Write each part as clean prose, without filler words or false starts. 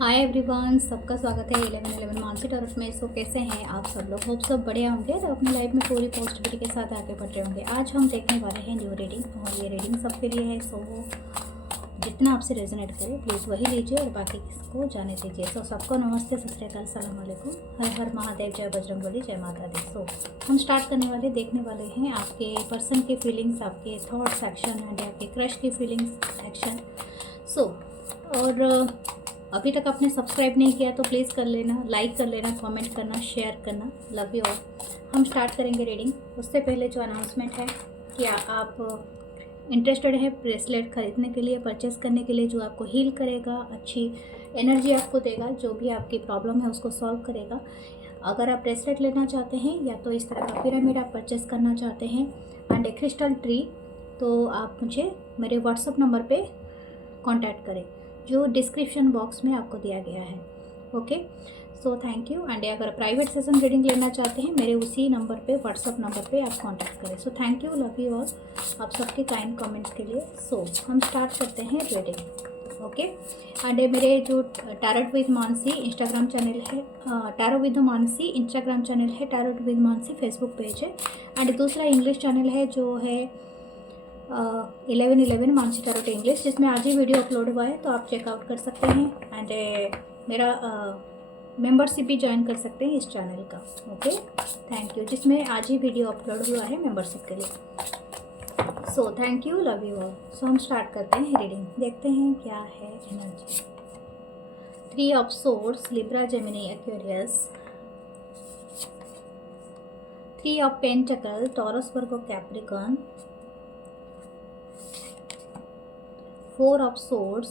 Hi everyone, सबका स्वागत है 11 मानसी टॉरफ में। सो कैसे हैं आप सब लोग? होप सब बढ़िया होंगे और अपनी लाइफ में पूरी पॉजिटिविटी के साथ आगे बढ़ रहे होंगे। आज हम देखने वाले हैं न्यू रीडिंग और ये रीडिंग सबके लिए है। सो जितना आपसे रेजोनेट करे प्लीज़ वही लीजिए और बाकी किसको जाने दीजिए। सो सबको नमस्ते, सत श्री अकाल, सलाम वालेकुम, हर हर महादेव, जय बजरंगबली, जय माता दी। सो हम स्टार्ट करने वाले देखने वाले हैं आपके पर्सन की फीलिंग्स, आपके थॉट्स एक्शन एंड आपके क्रश की फीलिंग्स एक्शन। सो और अभी तक आपने सब्सक्राइब नहीं किया तो प्लीज़ कर लेना, लाइक कर लेना, कमेंट करना, शेयर करना। Love you all. हम स्टार्ट करेंगे रीडिंग। उससे पहले जो अनाउंसमेंट है कि आप इंटरेस्टेड है ब्रेसलेट खरीदने के लिए, परचेस करने के लिए, जो आपको हील करेगा, अच्छी एनर्जी आपको देगा, जो भी आपकी प्रॉब्लम है उसको सॉल्व करेगा। अगर आप ब्रेसलेट लेना चाहते हैं या तो इस तरह का पिरामिड आप परचेस करना चाहते हैं एंड ए क्रिस्टल ट्री, तो आप मुझे मेरे व्हाट्सअप नंबर पे कांटेक्ट करें जो डिस्क्रिप्शन बॉक्स में आपको दिया गया है। Okay, so thank you. And अगर प्राइवेट सेशन रीडिंग लेना चाहते हैं मेरे उसी नंबर पे, व्हाट्सअप नंबर पे आप कांटेक्ट करें। सो thank you, love you all, आप सबके काइंड कमेंट्स के लिए। सो हम स्टार्ट करते हैं रीडिंग। ओके, एंड मेरे जो tarot with Mansi Instagram channel है, tarot with Mansi Instagram channel है, tarot with Mansi Facebook page है, एंड दूसरा इंग्लिश चैनल है जो है 11 मानसी टैरोट इंग्लिश, जिसमें आज ही वीडियो अपलोड हुआ है, तो आप चेकआउट कर सकते हैं। एंड मेरा मेंबरशिप भी ज्वाइन कर सकते हैं इस चैनल का। ओके, थैंक यू, जिसमें आज ही वीडियो अपलोड हुआ है मेंबरशिप के लिए। So thank you, love you all. So हम स्टार्ट करते हैं रीडिंग, देखते हैं क्या है energy. 3 of swords, Libra, Gemini, Aquarius. 3 of pentacle, Taurus, Virgo, Capricorn. 4 of swords,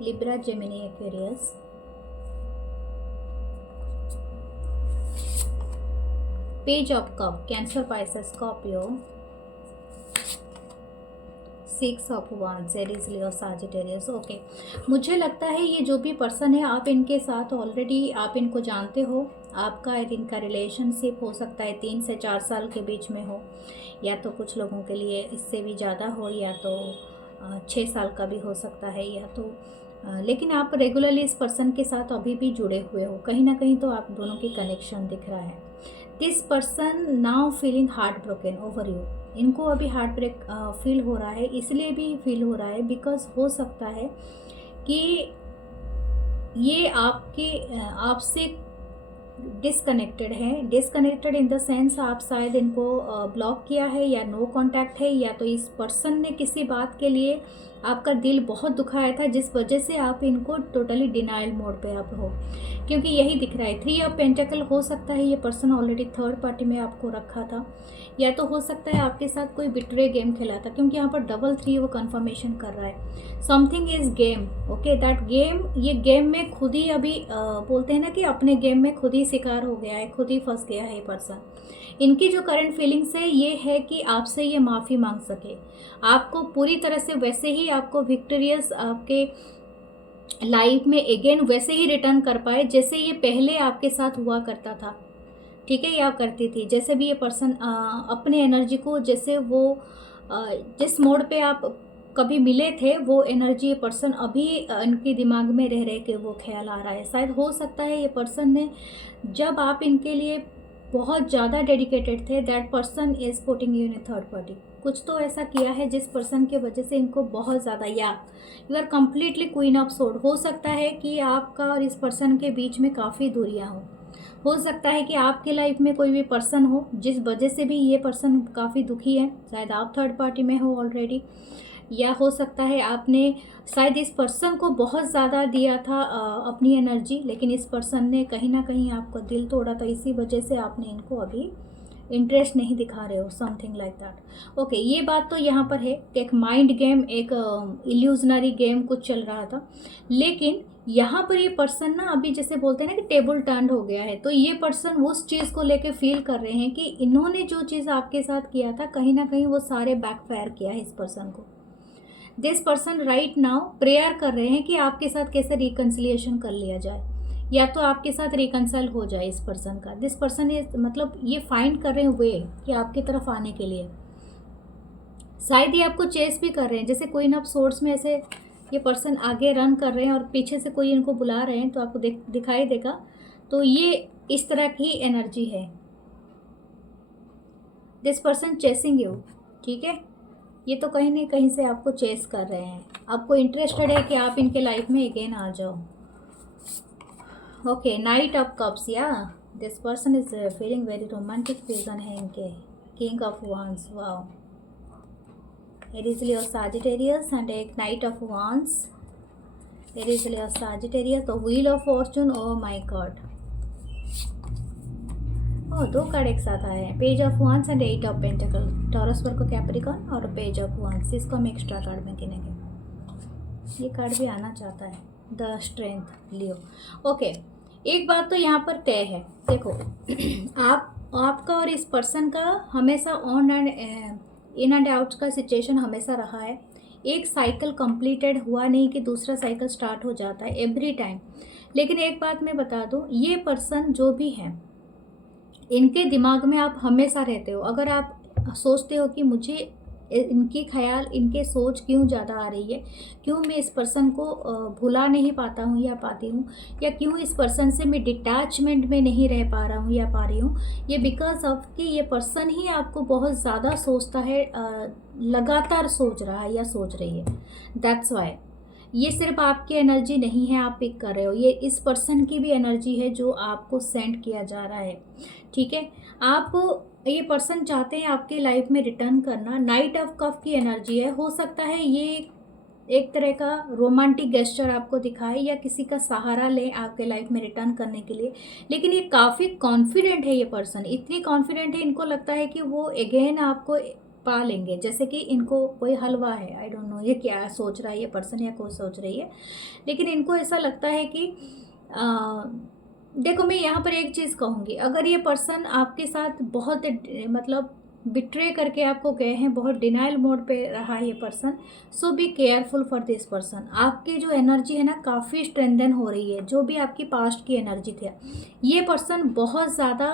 Libra, Gemini, Aquarius. Page of cup, Cancer, Pisces, Scorpio. 6 of wands, Aries, Leo, Sagittarius. Okay, मुझे लगता है ये जो भी पर्सन है आप इनके साथ ऑलरेडी आप इनको जानते हो। आपका इनका रिलेशनशिप हो सकता है 3 से 4 साल के बीच में हो, या तो कुछ लोगों के लिए इससे भी ज़्यादा हो, या तो 6 साल का भी हो सकता है, या तो लेकिन आप रेगुलरली इस पर्सन के साथ अभी भी जुड़े हुए हो। कहीं ना कहीं तो आप दोनों की कनेक्शन दिख रहा है। This person now feeling heart broken over you. इनको अभी हार्ट ब्रेक फील हो रहा है, इसलिए भी फील हो रहा है बिकॉज हो सकता है कि ये आपसे डिसकनेक्टेड है। डिसकनेक्टेड इन द सेंस आप शायद इनको ब्लॉक किया है, या नो कांटेक्ट है, या तो इस पर्सन ने किसी बात के लिए आपका दिल बहुत दुखाया था जिस वजह से आप इनको टोटली डिनाइल मोड पे आप हो, क्योंकि यही दिख रहा है। 3 ऑफ पेंटिकल, हो सकता है ये पर्सन ऑलरेडी थर्ड पार्टी में आपको रखा था, या तो हो सकता है आपके साथ कोई बिट्रे गेम खेला था, क्योंकि यहाँ पर डबल 3 वो कंफर्मेशन कर रहा है। Something is game. Okay, that game, ये गेम में खुद ही अभी बोलते हैं ना कि अपने गेम में खुद ही शिकार हो गया है, खुद ही फंस गया है ये पर्सन। इनकी जो करंट फीलिंग्स है ये है कि आपसे ये माफ़ी मांग सके, आपको पूरी तरह से वैसे ही आपको विक्टोरियस आपके लाइफ में अगेन वैसे ही रिटर्न कर पाए जैसे ये पहले आपके साथ हुआ करता था। ठीक है, या करती थी। जैसे भी ये पर्सन अपने एनर्जी को, जैसे वो जिस मोड पे आप कभी मिले थे वो एनर्जी ये पर्सन अभी इनके दिमाग में रह के वो ख्याल आ रहा है। शायद हो सकता है ये पर्सन ने, जब आप इनके लिए बहुत ज़्यादा डेडिकेटेड थे, that person is putting you in A third party. कुछ तो ऐसा किया है जिस पर्सन के वजह से इनको बहुत ज़्यादा, या you are completely queen of sword. हो सकता है कि आपका और इस पर्सन के बीच में काफ़ी दूरियां हो सकता है कि आपके लाइफ में कोई भी पर्सन हो जिस वजह से भी ये पर्सन काफ़ी दुखी है। शायद आप थर्ड पार्टी में हो ऑलरेडी, या हो सकता है आपने शायद इस पर्सन को बहुत ज़्यादा दिया था अपनी एनर्जी, लेकिन इस पर्सन ने कहीं ना कहीं आपको दिल तोड़ा था, इसी वजह से आपने इनको अभी इंटरेस्ट नहीं दिखा रहे हो, समथिंग लाइक दैट। ओके, ये बात तो यहाँ पर है कि एक माइंड गेम, एक इल्यूजनरी गेम कुछ चल रहा था, लेकिन यहाँ पर ये पर्सन ना अभी जैसे बोलते हैं ना कि टेबल टर्न हो गया है, तो ये पर्सन उस चीज़ को लेके फील कर रहे हैं कि इन्होंने जो चीज़ आपके साथ किया था कहीं ना कहीं वो सारे बैकफायर किया है इस पर्सन को। This person right now prayer कर रहे हैं कि आपके साथ कैसे रिकन्सिलिएशन कर लिया जाए, या तो आपके साथ रिकन्सल हो जाए इस पर्सन का। दिस पर्सन इज, मतलब ये फाइंड कर रहे हैं वे कि आपकी तरफ आने के लिए। शायद ये आपको चेस भी कर रहे हैं, जैसे क्वीन ऑफ सोर्ड्स में ऐसे ये पर्सन आगे रन कर रहे हैं और पीछे से कोई इनको बुला रहे हैं, तो आपको दिखाई देगा। तो ये इस तरह की एनर्जी है। दिस पर्सन चेसिंग यू, ठीक है। ये तो कहीं ना कहीं से आपको चेस कर रहे हैं, आपको इंटरेस्टेड है कि आप इनके लाइफ में अगेन आ जाओ। ओके, नाइट ऑफ कप्स, या this person is feeling very romantic vision है इनके। King of wands, wow, Aries Leo Sagittarius and एक knight of wands, Aries Leo Sagittarius, तो wheel of fortune, oh my god, oh 2 card एक साथ आए हैं, page of wands and 8 of pentacle, Taurus Virgo Capricorn और page of wands. इसको हम extra card में गिनेंगे, ये कार्ड भी आना चाहता है, द स्ट्रेंथ लियो। ओके, एक बात तो यहाँ पर तय है, देखो आपका और इस पर्सन का हमेशा on and in and out का सिचुएशन हमेशा रहा है। एक साइकिल कंप्लीटेड हुआ नहीं कि दूसरा साइकिल स्टार्ट हो जाता है एवरी टाइम। लेकिन एक बात मैं बता दूँ, ये पर्सन जो भी है, इनके दिमाग में आप हमेशा रहते हो। अगर आप सोचते हो कि मुझे इनकी ख्याल, इनके सोच क्यों ज़्यादा आ रही है, क्यों मैं इस पर्सन को भुला नहीं पाता हूँ या पाती हूँ, या क्यों इस पर्सन से मैं डिटैचमेंट में नहीं रह पा रहा हूँ या पा रही हूँ, ये बिकॉज ऑफ कि ये पर्सन ही आपको बहुत ज़्यादा सोचता है, लगातार सोच रहा है या सोच रही है। दैट्स वाई ये सिर्फ आपकी एनर्जी नहीं है आप पिक कर रहे हो, ये इस पर्सन की भी एनर्जी है जो आपको सेंड किया जा रहा है, ठीक है। आप ये पर्सन चाहते हैं आपके लाइफ में रिटर्न करना। नाइट ऑफ कप की एनर्जी है, हो सकता है ये एक तरह का रोमांटिक गेस्चर आपको दिखाए या किसी का सहारा ले आपके लाइफ में रिटर्न करने के लिए। लेकिन ये काफ़ी कॉन्फिडेंट है, ये पर्सन इतनी कॉन्फिडेंट है, इनको लगता है कि वो अगेन आपको पा लेंगे। जैसे कि इनको कोई हलवा है, आई डोंट नो ये क्या सोच रहा है ये पर्सन या कोई सोच रही है, लेकिन इनको ऐसा लगता है कि देखो मैं यहाँ पर एक चीज़ कहूँगी, अगर ये पर्सन आपके साथ बहुत मतलब बिट्रे करके आपको गए हैं, बहुत डिनाइल मोड पे रहा है ये person, so be careful for this person. आपकी जो एनर्जी है ना काफ़ी स्ट्रेंथन हो रही है, जो भी आपकी पास्ट की एनर्जी थी। ये पर्सन बहुत ज़्यादा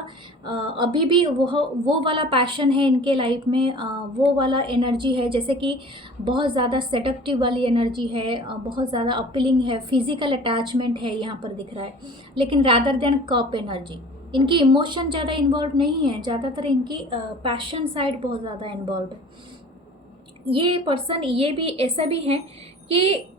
अभी भी वो वाला पैशन है इनके लाइफ में, वो वाला एनर्जी है, जैसे कि बहुत ज़्यादा सेडक्टिव वाली एनर्जी है, बहुत ज़्यादा अपीलिंग है, फिजिकल अटैचमेंट है यहाँ पर दिख रहा है। लेकिन रादर देन कप एनर्जी, इनकी इमोशन ज़्यादा इन्वॉल्व नहीं है, ज़्यादातर इनकी पैशन साइड बहुत ज़्यादा इन्वॉल्व है। ये पर्सन ये भी ऐसा भी है कि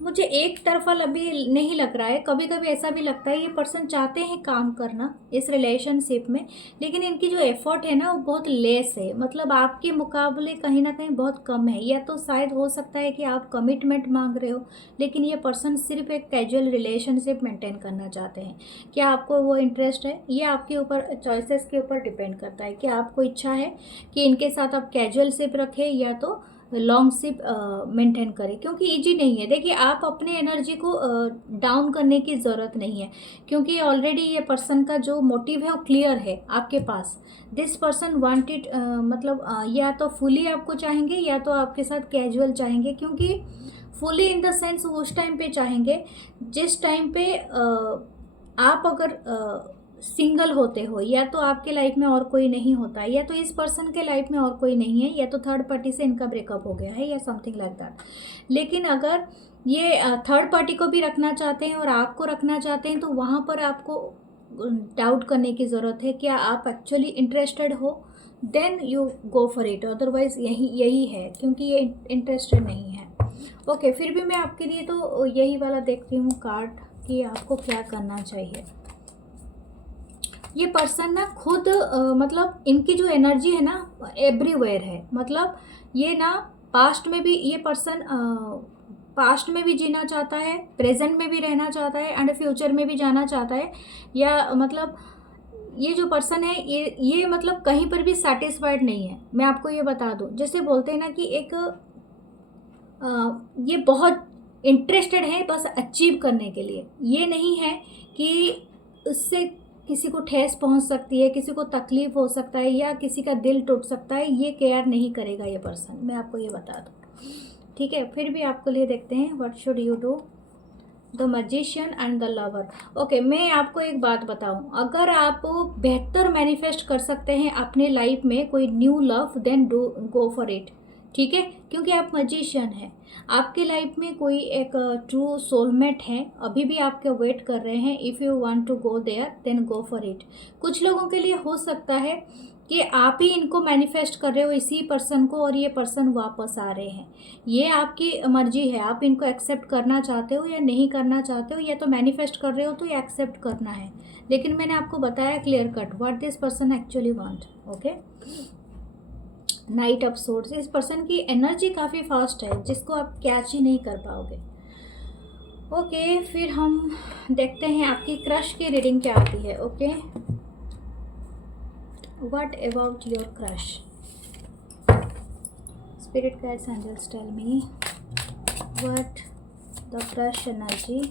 मुझे एक तरफा अभी नहीं लग रहा है, कभी कभी ऐसा भी लगता है ये पर्सन चाहते हैं काम करना इस रिलेशनशिप में, लेकिन इनकी जो एफर्ट है ना वो बहुत लेस है, मतलब आपके मुकाबले कहीं ना कहीं बहुत कम है। या तो शायद हो सकता है कि आप कमिटमेंट मांग रहे हो, लेकिन ये पर्सन सिर्फ एक कैजुअल रिलेशनशिप मेंटेन करना चाहते हैं। क्या आपको वो इंटरेस्ट है, ये आपके ऊपर चॉइसेस के ऊपर डिपेंड करता है कि आपको इच्छा है कि इनके साथ आप कैजुअल शिप रखें या तो लॉन्ग शिप मेंटेन करें, क्योंकि इजी नहीं है। देखिए आप अपने एनर्जी को डाउन करने की ज़रूरत नहीं है, क्योंकि ऑलरेडी ये पर्सन का जो मोटिव है वो क्लियर है आपके पास। दिस पर्सन वांटेड मतलब या तो फुली आपको चाहेंगे या तो आपके साथ कैजुअल चाहेंगे, क्योंकि फुली इन द सेंस उस टाइम पे चाहेंगे जिस टाइम पे आप अगर सिंगल होते हो, या तो आपके लाइफ में और कोई नहीं होता है, या तो इस पर्सन के लाइफ में और कोई नहीं है, या तो थर्ड पार्टी से इनका ब्रेकअप हो गया है या समथिंग लाइक दैट। लेकिन अगर ये थर्ड पार्टी को भी रखना चाहते हैं और आपको रखना चाहते हैं, तो वहाँ पर आपको डाउट करने की ज़रूरत है क्या आप एक्चुअली इंटरेस्टेड हो, then you go for it. Otherwise यही है, क्योंकि ये इंटरेस्टेड नहीं है। ओके, फिर भी मैं आपके लिए तो यही वाला देखती हूँ कार्ड कि आपको क्या करना चाहिए। ये पर्सन ना खुद मतलब इनकी जो एनर्जी है ना एवरीवेयर है, मतलब ये ना पास्ट में भी ये पर्सन पास्ट में भी जीना चाहता है, प्रेजेंट में भी रहना चाहता है एंड फ्यूचर में भी जाना चाहता है। या मतलब ये जो पर्सन है ये मतलब कहीं पर भी सेटिस्फाइड नहीं है। मैं आपको ये बता दूं, जैसे बोलते हैं ना कि एक ये बहुत इंटरेस्टेड है बस अचीव करने के लिए, ये नहीं है कि उससे किसी को ठेस पहुंच सकती है, किसी को तकलीफ हो सकता है या किसी का दिल टूट सकता है, ये केयर नहीं करेगा ये पर्सन, मैं आपको ये बता दूं, ठीक है। फिर भी आपको लिए देखते हैं what should you do, the magician and the lover. Okay, मैं आपको एक बात बताऊं, अगर आप बेहतर मैनिफेस्ट कर सकते हैं अपने लाइफ में कोई new love, then do go for it. ठीक है, क्योंकि आप मजिशियन हैं। आपके लाइफ में कोई एक ट्रू सोलमेट है, अभी भी आपके वेट कर रहे हैं। If you want to go there then go for it. कुछ लोगों के लिए हो सकता है कि आप ही इनको मैनिफेस्ट कर रहे हो, इसी पर्सन को, और ये पर्सन वापस आ रहे हैं। ये आपकी मर्जी है, आप इनको एक्सेप्ट करना चाहते हो या नहीं करना चाहते हो, या तो मैनिफेस्ट कर रहे हो तो ये एक्सेप्ट करना है। लेकिन मैंने आपको बताया clear cut what this person actually want. Okay, knight of source, इस पर्सन की एनर्जी काफ़ी फास्ट है जिसको आप कैच ही नहीं कर पाओगे। ओके, फिर हम देखते हैं आपकी क्रश की रीडिंग क्या आती है। Okay, what about your crush? Spirit guides angels tell me what the crush energy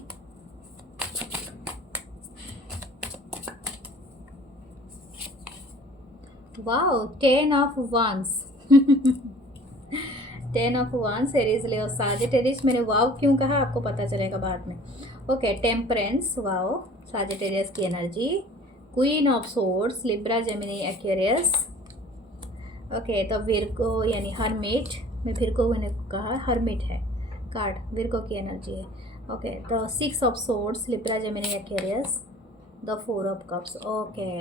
wow, 10 of wands 10 of wands, Aries Leo Sagittarius. मैंने वाव क्यों कहा आपको पता चलेगा बाद में। ओके, टेम्परेंस, वाओ, साजिटेरियस की energy. Queen of swords, Libra, Gemini, Aquarius. Okay, तो विर्गो यानी हर्मिट, मैं विर्गो मैंने कहा हर्मिट है कार्ड, विर्गो की एनर्जी है। ओके, तो 6 of swords, Libra, Gemini, Aquarius. The 4 of cups. Okay,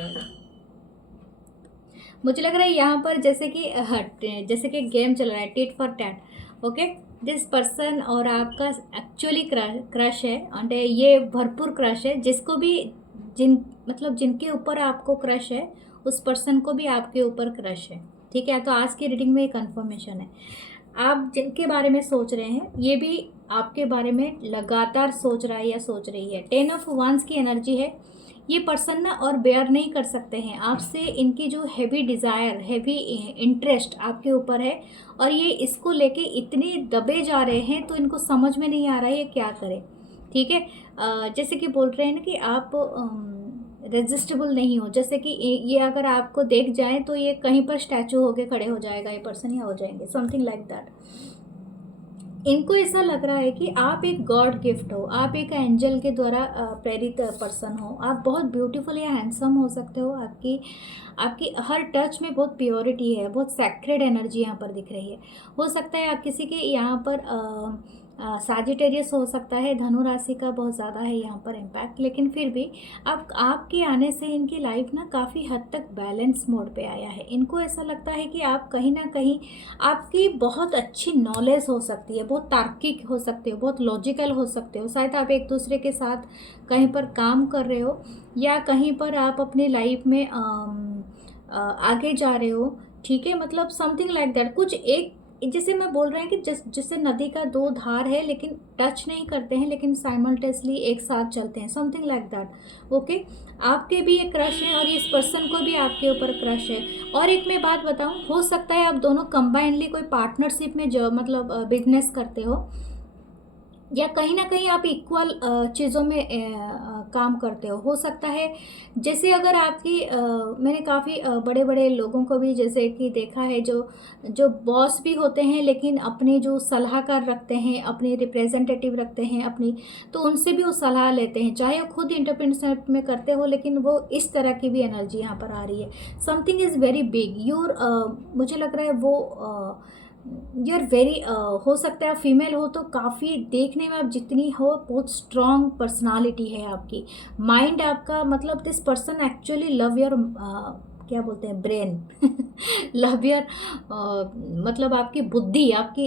मुझे लग रहा है यहाँ पर जैसे कि गेम चल रहा है, tit for tat. Okay, this person और आपका एक्चुअली क्रश है, एंड ये भरपूर क्रश है। जिसको भी जिनके ऊपर आपको क्रश है, उस पर्सन को भी आपके ऊपर क्रश है। ठीक है, तो आज की रीडिंग में ये कन्फर्मेशन है। आप जिनके बारे में सोच रहे हैं, ये भी आपके बारे में लगातार सोच रहा है या सोच रही है। 10 ऑफ wands की एनर्जी है। ये पर्सन ना और बेयर नहीं कर सकते हैं आपसे, इनकी जो हैवी डिज़ायर, हैवी इंटरेस्ट आपके ऊपर है, और ये इसको लेके इतने दबे जा रहे हैं, तो इनको समझ में नहीं आ रहा है ये क्या करें। ठीक है, जैसे कि बोल रहे हैं ना कि आप रेजिस्टेबल नहीं हो। जैसे कि ये अगर आपको देख जाए तो ये कहीं पर स्टैचू होके खड़े हो जाएगा ये पर्सन, या हो जाएंगे समथिंग लाइक दैट। इनको ऐसा लग रहा है कि आप एक गॉड गिफ्ट हो, आप एक एंजल के द्वारा प्रेरित पर्सन हो। आप बहुत ब्यूटीफुल या हैंडसम हो सकते हो। आपकी हर टच में बहुत प्योरिटी है, बहुत सैक्रेड एनर्जी यहाँ पर दिख रही है। हो सकता है आप किसी के यहाँ पर साजिटेरियस हो सकता है, धनु राशि का बहुत ज़्यादा है यहाँ पर इम्पैक्ट, लेकिन फिर भी अब आपके आने से इनकी लाइफ ना काफ़ी हद तक बैलेंस मोड पे आया है। इनको ऐसा लगता है कि आप कहीं ना कहीं, आपकी बहुत अच्छी नॉलेज हो सकती है, बहुत तार्किक हो सकते हो, बहुत लॉजिकल हो सकते हो। शायद आप एक दूसरे के साथ कहीं पर काम कर रहे हो, या कहीं पर आप अपनी लाइफ में आगे जा रहे हो। ठीक है, मतलब समथिंग लाइक दैट। कुछ एक जैसे मैं बोल रहे हैं कि जैसे नदी का 2 धार है, लेकिन टच नहीं करते हैं, लेकिन साइमल्टेनियसली एक साथ चलते हैं, समथिंग लाइक दैट। ओके, आपके भी एक क्रश है और इस पर्सन को भी आपके ऊपर क्रश है। और एक मैं बात बताऊं, हो सकता है आप दोनों कंबाइनली कोई पार्टनरशिप में जो मतलब बिजनेस करते हो, या कहीं ना कहीं आप इक्वल चीज़ों में काम करते हो सकता है। जैसे अगर आपकी मैंने काफ़ी बड़े बड़े लोगों को भी जैसे कि देखा है, जो बॉस भी होते हैं, लेकिन अपने जो सलाहकार रखते हैं, अपने रिप्रेजेंटेटिव रखते हैं अपनी, तो उनसे भी वो सलाह लेते हैं, चाहे वो खुद इंटरप्रेन्योरशिप में करते हो, लेकिन वो इस तरह की भी एनर्जी यहाँ पर आ रही है। Something is very big your, मुझे लग रहा है वो यू आर वेरी, हो सकता है आप फीमेल हो तो काफ़ी देखने में आप जितनी हो, बहुत स्ट्रॉन्ग पर्सनालिटी है आपकी, माइंड आपका, मतलब this person actually love your, क्या बोलते हैं, ब्रेन लव योर, मतलब आपकी बुद्धि, आपकी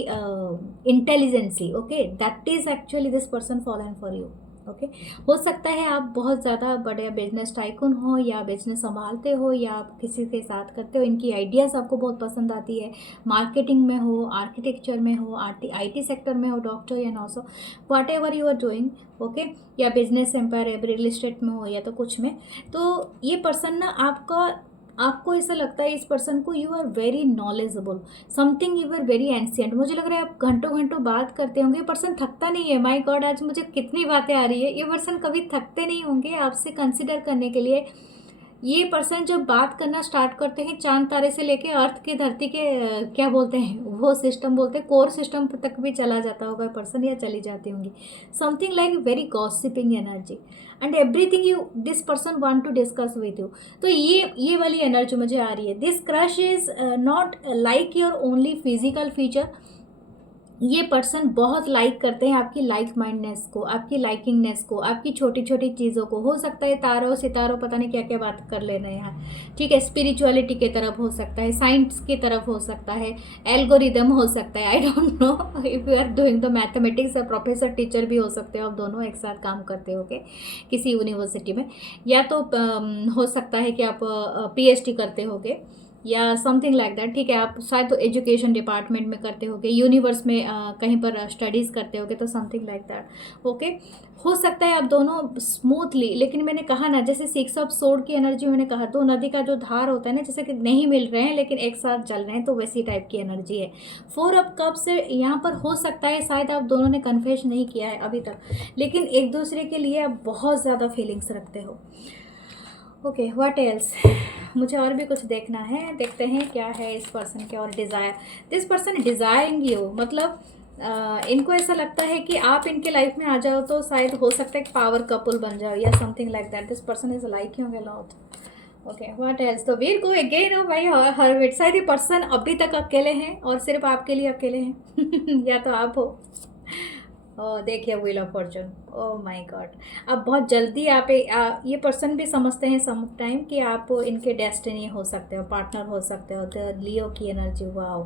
intelligence. Okay, that is actually this person fallen for you. Okay, हो सकता है आप बहुत ज़्यादा बड़े बिजनेस टाइकून हो, या बिजनेस संभालते हो, या आप किसी के साथ करते हो, इनकी आइडियाज़ आपको बहुत पसंद आती है, मार्केटिंग में हो, आर्किटेक्चर में हो, IT सेक्टर में हो, डॉक्टर या नर्स हो, whatever you are doing. Okay, या बिजनेस एम्पायर, रियल इस्टेट में हो, या तो कुछ में, तो ये पर्सन ना आपको ऐसा लगता है इस पर्सन को, you are very knowledgeable, something you are very ancient. मुझे लग रहा है आप घंटों घंटों बात करते होंगे, ये पर्सन थकता नहीं है। माय गॉड, आज मुझे कितनी बातें आ रही है। ये पर्सन कभी थकते नहीं होंगे आपसे कंसिडर करने के लिए, ये पर्सन जब बात करना स्टार्ट करते हैं चांद तारे से लेके अर्थ के धरती के क्या बोलते हैं वो सिस्टम बोलते हैं, कोर सिस्टम तक भी चला जाता होगा पर्सन या चली जाती होंगी. Something like very gossiping energy and everything you this person want to discuss with you. तो ये वाली एनर्जी मुझे आ रही है. This crush is not like your only physical feature. ये पर्सन बहुत लाइक करते हैं आपकी लाइक माइंडनेस को, आपकी लाइकिंगनेस को, आपकी छोटी छोटी चीज़ों को. हो सकता है तारों सितारों पता नहीं क्या क्या बात कर ले रहे हैं यहाँ, ठीक है. स्पिरिचुअलिटी की तरफ हो सकता है, साइंस की तरफ हो सकता है, एल्गोरिदम हो सकता है. I don't know if you are doing the mathematics. Professor teacher भी हो सकते हो, आप दोनों एक साथ काम करते हो के किसी यूनिवर्सिटी में. या तो हो सकता है कि आप पीएचडी करते होगे या समथिंग लाइक दैट, ठीक है. आप शायद तो एजुकेशन डिपार्टमेंट में करते होगे, यूनिवर्स में कहीं पर स्टडीज़ करते होगे, तो समथिंग लाइक दैट. ओके, हो सकता है आप दोनों स्मूथली. लेकिन मैंने कहा ना, जैसे 6 ऑफ सोर्ड की एनर्जी मैंने कहा, तो नदी का जो धार होता है ना, जैसे कि नहीं मिल रहे हैं लेकिन एक साथ चल रहे हैं, तो वैसी टाइप की एनर्जी है. 4 ऑफ कप से यहाँ पर हो सकता है शायद आप दोनों ने कन्फेस नहीं किया है अभी तक, लेकिन एक दूसरे के लिए आप बहुत ज़्यादा फीलिंग्स रखते हो. Okay, what else. मुझे और भी कुछ देखना है, देखते हैं क्या है इस पर्सन के और desire. This person desiring you, मतलब इनको ऐसा लगता है कि आप इनके लाइफ में आ जाओ तो शायद हो सकता है कि पावर कपल बन जाओ या something like that. This person is like you a lot. Okay, what else. तो वीर गो अगेन. ओ भाई हर शायद ये पर्सन अभी तक अकेले हैं और सिर्फ आपके लिए अकेले हैं या तो आप हो. देखिए wheel of Fortune. Oh my God. अब बहुत जल्दी आप ये पर्सन भी समझते हैं सम टाइम कि आप इनके डेस्टिनी हो सकते हो, पार्टनर हो सकते हो. तो लियो की एनर्जी, वाओ.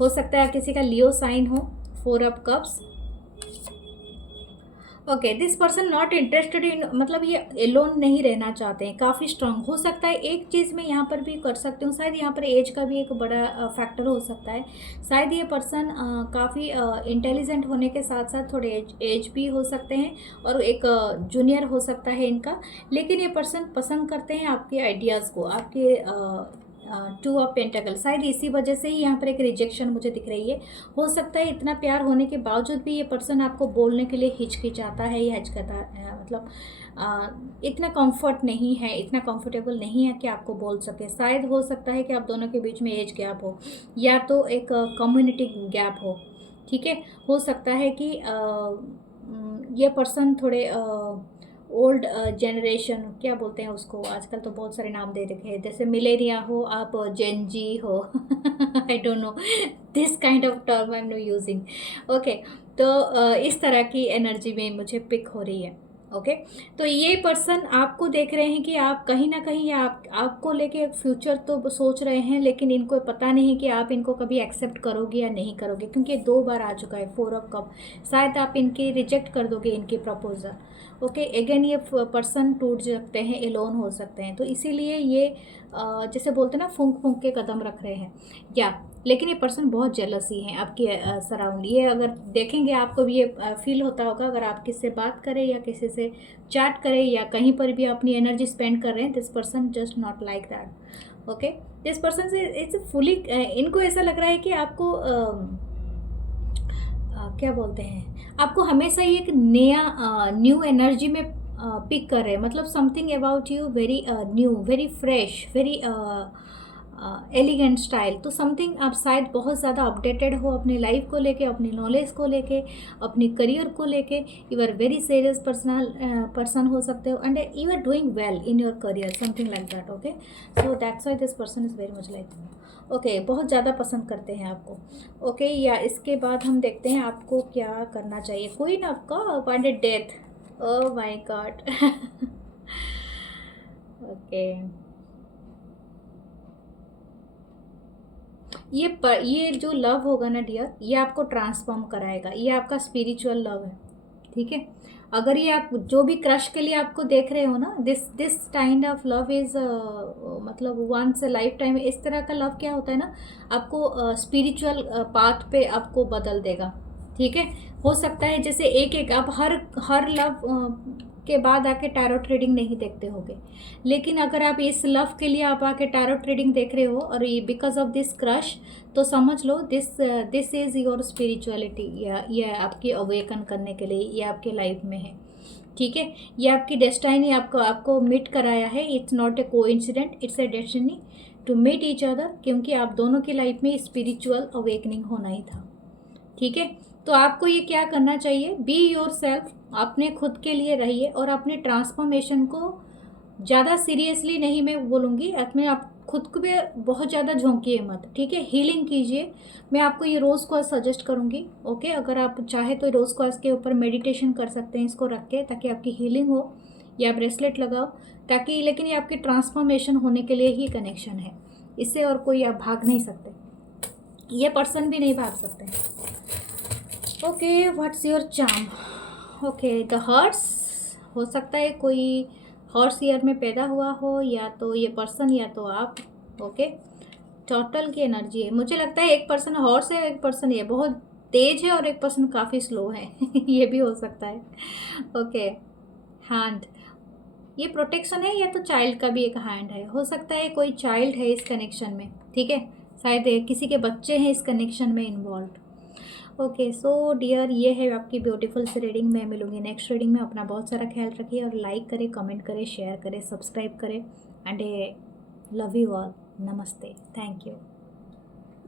हो सकता है किसी का लियो साइन हो. 4 of cups. Okay, this person not interested in, मतलब ये एलोन नहीं रहना चाहते हैं, काफ़ी स्ट्रांग. हो सकता है एक चीज़ में यहाँ पर भी कर सकते हूँ, शायद यहाँ पर एज का भी एक बड़ा फैक्टर हो सकता है. शायद ये पर्सन काफ़ी इंटेलिजेंट होने के साथ साथ थोड़े एज भी हो सकते हैं और एक जूनियर हो सकता है इनका. लेकिन ये पर्सन पसंद करते हैं आपके आइडियाज़ को, आपके 2 ऑफ पेंटाकल. शायद इसी वजह से ही यहाँ पर एक रिजेक्शन मुझे दिख रही है. हो सकता है इतना प्यार होने के बावजूद भी ये पर्सन आपको बोलने के लिए हिचकिचाता है या हिचकता है, मतलब इतना कंफर्ट नहीं है, इतना कंफर्टेबल नहीं है कि आपको बोल सके. शायद हो सकता है कि आप दोनों के बीच में एज गैप हो या तो एक कम्युनिटी गैप हो, ठीक है. हो सकता है कि ये पर्सन थोड़े ओल्ड जनरेशन क्या बोलते हैं उसको, आजकल तो बहुत सारे नाम दे रखे हैं, जैसे मिलेनिया हो, आप जेनजी हो आई don't no this kind of term I am know using. Okay, तो इस तरह की एनर्जी में मुझे पिक हो रही है. ओके, तो ये पर्सन आपको देख रहे हैं कि आप कहीं ना कहीं आपको लेके एक फ्यूचर तो सोच रहे हैं, लेकिन इनको पता नहीं कि आप इनको कभी एक्सेप्ट करोगे या नहीं करोगे, क्योंकि 2 बार आ चुका है 4 ऑफ कप. शायद आप इनकी रिजेक्ट कर दोगे इनकी प्रपोजल. ओके, अगेन ये पर्सन टूट सकते हैं, एलोन हो सकते हैं. तो इसीलिए ये जैसे बोलते हैं ना, फूंक फूंक के कदम रख रहे हैं या. लेकिन ये पर्सन बहुत जेलसी हैं आपके सराउंड. ये अगर देखेंगे आपको भी ये फील होता होगा, अगर आप किससे बात करें या किसी से चैट करें या कहीं पर भी अपनी एनर्जी स्पेंड कर रहे हैं, this person just not like that. Okay, this person से इट्स फुली, इनको ऐसा लग रहा है कि आपको क्या बोलते हैं, आपको हमेशा ही एक नया न्यू एनर्जी में पिक कर रहे हैं. मतलब something about you very new, very fresh, very elegant style. तो समथिंग आप शायद बहुत ज़्यादा अपडेटेड हो अपनी लाइफ को लेके, अपनी नॉलेज को लेके, अपनी करियर को लेके. You are very serious person हो सकते हो and you are doing well in your career, something like that. Okay, so that's why this person is very much like. Okay, बहुत ज़्यादा पसंद करते हैं आपको. ओके, या इसके बाद हम देखते हैं आपको क्या करना चाहिए. Queen of cup, death. Oh my God. Okay, ये जो लव होगा ना डियर, ये आपको ट्रांसफॉर्म कराएगा. ये आपका स्पिरिचुअल लव है, ठीक है. अगर ये आप जो भी क्रश के लिए आपको देख रहे हो ना, this kind of love is मतलब वंस लाइफ टाइम. इस तरह का लव क्या होता है ना, आपको स्पिरिचुअल पाथ पे आपको बदल देगा, ठीक है. हो सकता है जैसे एक आप हर लव के बाद आके टैरोट रीडिंग नहीं देखते होगे, लेकिन अगर आप इस लव के लिए आप आके टैरोट रीडिंग देख रहे हो और ये बिकॉज ऑफ दिस क्रश, तो समझ लो दिस इज़ योर स्पिरिचुअलिटी. या ये आपकी अवेकन करने के लिए ये आपके लाइफ में है. ठीक है, ये आपकी डेस्टिनी आपको आपको मीट कराया है। It's not a coincident, it's a destiny to meet each other, क्योंकि आप दोनों की लाइफ में स्पिरिचुअल अवेकनिंग होना ही था। ठीक है, तो आपको ये क्या करना चाहिए, बी योर सेल्फ, अपने खुद के लिए रहिए और अपने ट्रांसफॉर्मेशन को ज़्यादा सीरियसली नहीं मैं बोलूँगी, अपने आप खुद को भी बहुत ज़्यादा झोंकिए मत। ठीक है, हीलिंग कीजिए। मैं आपको ये रोज़ क्वास सजेस्ट करूँगी। ओके, अगर आप चाहे तो रोज़ क्वास के ऊपर मेडिटेशन कर सकते हैं इसको रख के, ताकि आपकी हीलिंग हो, या ब्रेसलेट लगाओ ताकि, लेकिन ये आपकी ट्रांसफॉर्मेशन होने के लिए ही कनेक्शन है, इससे और कोई आप भाग नहीं सकते, ये पर्सन भी नहीं भाग सकते। Okay, what's your charm? Okay, the hearts, हो सकता है कोई हॉर्स ईयर में पैदा हुआ हो, या तो ये पर्सन या तो आप। ओके, टोटल की एनर्जी है, मुझे लगता है एक पर्सन हॉर्स है, एक पर्सन ये बहुत तेज है और एक पर्सन काफ़ी स्लो है ये भी हो सकता है। ओके, हैंड, ये प्रोटेक्शन है, या तो चाइल्ड का भी एक हैंड है, हो सकता है कोई चाइल्ड है इस कनेक्शन में। ठीक है, शायद किसी के बच्चे हैं इस कनेक्शन में इन्वॉल्व। ओके सो डियर, ये है आपकी ब्यूटीफुल सी रीडिंग। मैं मिलूंगी नेक्स्ट रीडिंग में। अपना बहुत सारा ख्याल रखिए और लाइक करें, कमेंट करें, शेयर करें, सब्सक्राइब करें एंड लव यू ऑल। नमस्ते, थैंक यू।